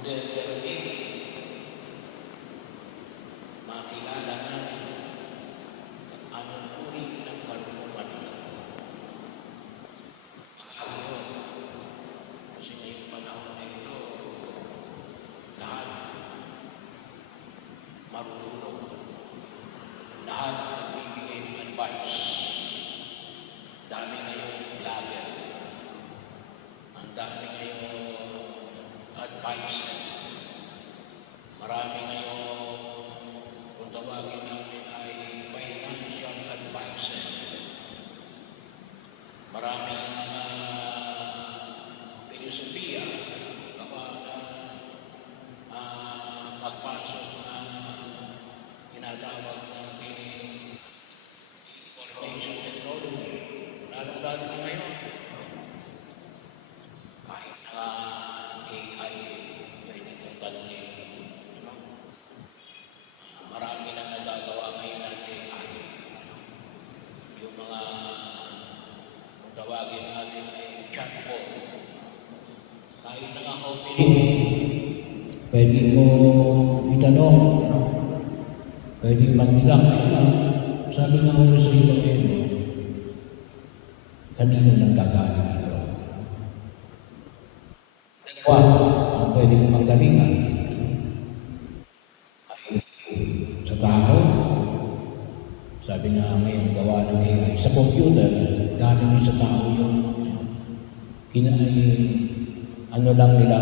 Pero makilala natin anong uri ng karunungan ito. Mahal yun. Kasi ngayong panahon na ito, lahat marunong. Lahat nagbibigay ng advice. Dami ngayong vlogger. Ang dami ngayong advice. Marami ngayong, kung tawagin natin ay financial advisor. Maraming mga filosofiya, gawa na pagpasok na tinatawag natin information technology. Lalo-lalo na ngayon. Kahit na AI, pwede kong tanongin. Marami nang nagagawa ngayon ng AI. Yung mga, kung tawagin natin ay chatbot. Kahit na nga pwede mo itanong. Pwede magbilang. Sabi nga ko sa Ebanghelyo, kanino nagkagaling ito? Ang pwede mong magalingan ay sa tao. Sabi nga ngayon gawa ng AI. Sa computer, galing sa tao yung ano lang nila,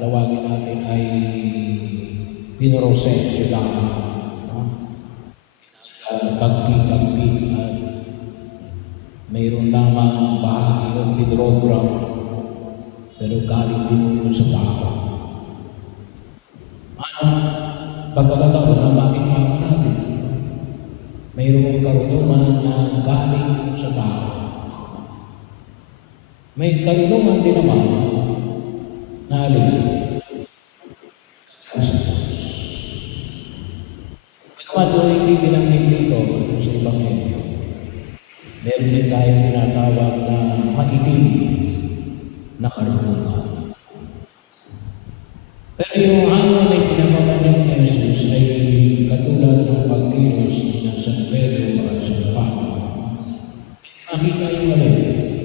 tawagin natin ay pinroses sila. Pagpipagpip at mayroon lamang bahagi yung pinrogram pero galing din yun sa tao. Pagkakataon na makikita natin, mayroong karunungan na galing sa tao. May karunungan din naman na alin sa Diyos. Pagkamatlo hindi binanggit dito sa Ebanghelyo, meron din tayong tinatawag na maitim na karunungan. Pero yung hangon ay pinamamaling ni Jesus ay katulad ng pagkilos ng San Pedro at San Pablo. Makita yung alin.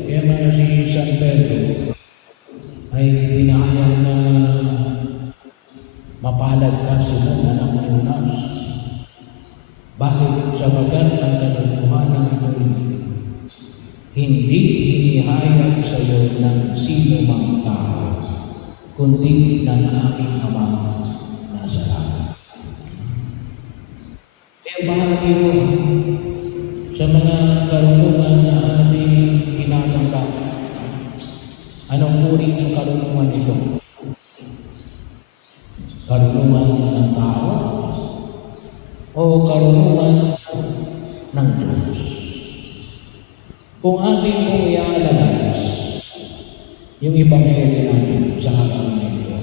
Kaya mga si San Pedro ay pinahayag na mapalad ka Simon, anak ni Jonas. Bakit sabagat ang katotohanan ito'y hindi hinihayag sa iyo ng sino mang tao, kundi ng aking Ama nasa langit. Kaya bahagi mo sa mga karunungan na ating tinatanggap. Anong uri ng karunungan ito? Karunungan ng tao o karunungan ng Diyos? Kung ating kong i-analyze yung Ebanghelyo natin sa araw na ito,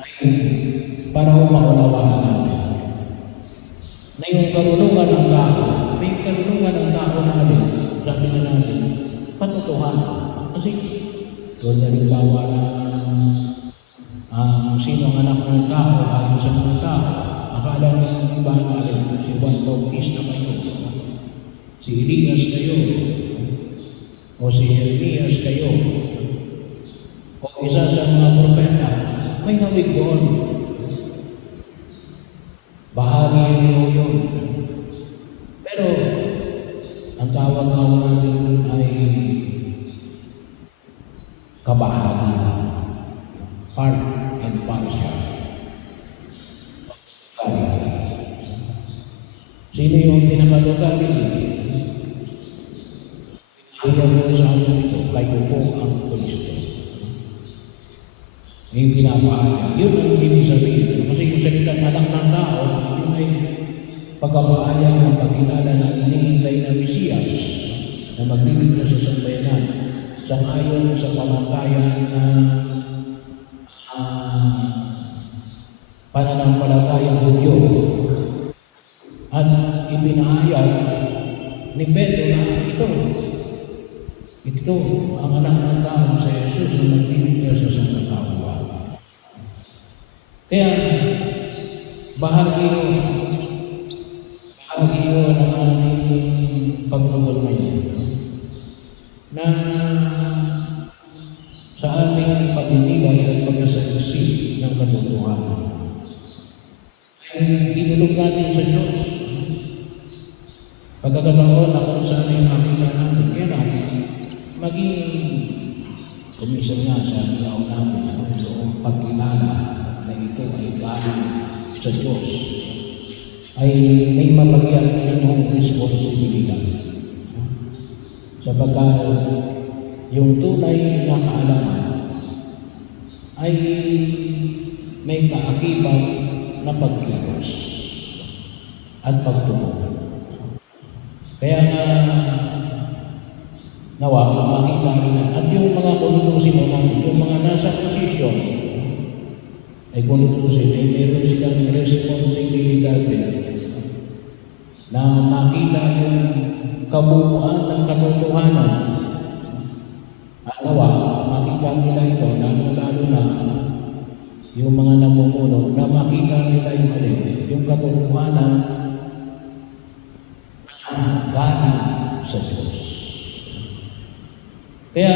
ay para maunawaan natin na yung karunungan ng tao, may karunungan ng tao natin, sabi na natin, patotohanan. Kasi, doon na rin bawa na sino ang anak ng tao, ayon sa mga tao, akala ng iba natin, si Juan Bautista kayo, si Elias kayo, o si Elias kayo, o isa sa mga propeta, may hawig doon. Bahagi niyo yun. Pero, ang tawag natin ay kabahagi na. Part and partial. Sino yung pinakatutali? Ayaw mo sa amin ito, kayo po ang Kristo. Yung pinapahayag. Yun ang ibig sabihin. Kasi yung salitang anak ng tao, yun ay pagkapahayag ng pagkilala na iniintay na Mesiyas na magliligtas sa sambayanan sang-ayon sa pamantayan na pananampalatayang Hudyo. At ipinahayag ni Pedro na ito ang anak ng tao sa Jesus na magliligtas sa sangkatauhan. bahagi yun ng ating pagtungkol ngayon na sa ating pagninilay at pagkasaksi ng katotohanan ay itulog natin sa Diyos. Pagkakataon na kung saan ay makita natin, kaya lang maging kumisan nga sa ilaw namin yung pagkilala na ito ay galing sa Diyos ay may mapagyan ng responsibilidad. Sapagkat yung tunay na kaalaman ay may kaakibat na pagkilos at pagtugon. Kaya nga nawa makita rin at yung mga kunutusin natin, yung mga nasa posisyon ay kunutusin ay meron silang responsibilidad na makita yung kabuuan ng katotohanan. At nawa makita nila ito, lalo na yung mga namumuno na makita nila yung katotohanan na galing sa Diyos. Kaya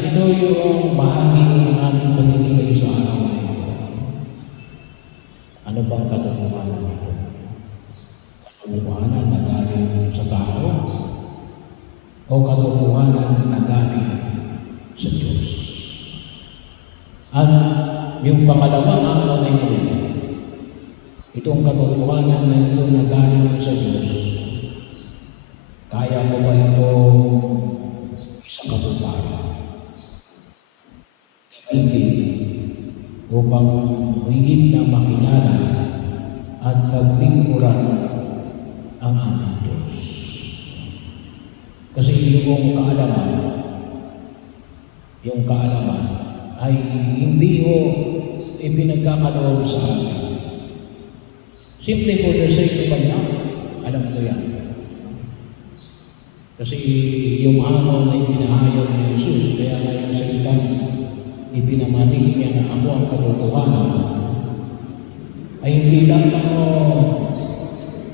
ito yung bahagi ng ating pagninilay sa araw na ito. Ano bang katotohanan ito? Katotohanan na galing sa tao o katotohanan na galing sa Diyos? At yung pangalawang araw na ito, itong katotohanan na ito na galing sa Diyos, kaya mo ba ito isang katuparan? Gamitin upang higit na makilala at paglingkuran ang ating Diyos. Kasi yung kaalaman ay hindi ho ipinagkakaloob sa atin. Simply for the sake of Allah, alam ko yan. Kasi yung hamon na ipinahayag ni Jesus, kaya nga yung salitang ipinamanig niya na ako ang katotohanan, ay hindi lang ako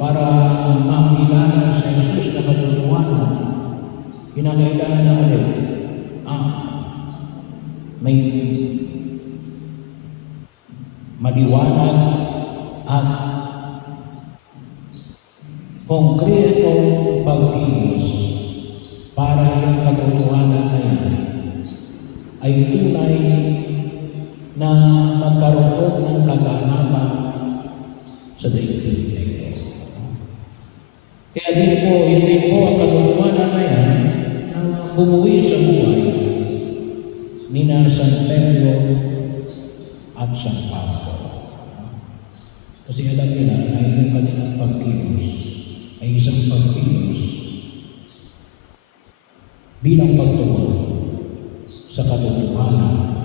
para makilala sa Jesus na katotohanan. Kinakailangan na ulit, may maliwanag at konkretong pagkilos para yung katotohanan na yan ay tunay na magkaroon ng kaganapan sa daigdig na ito. Kaya hindi po ang katotohanan na yan ang bumuwi sa buhay ni San Pedro at San Pablo. Kasi alam nila na yung kanilang pagkilos ay isang pagkilos bilang pagtugon sa katotohanan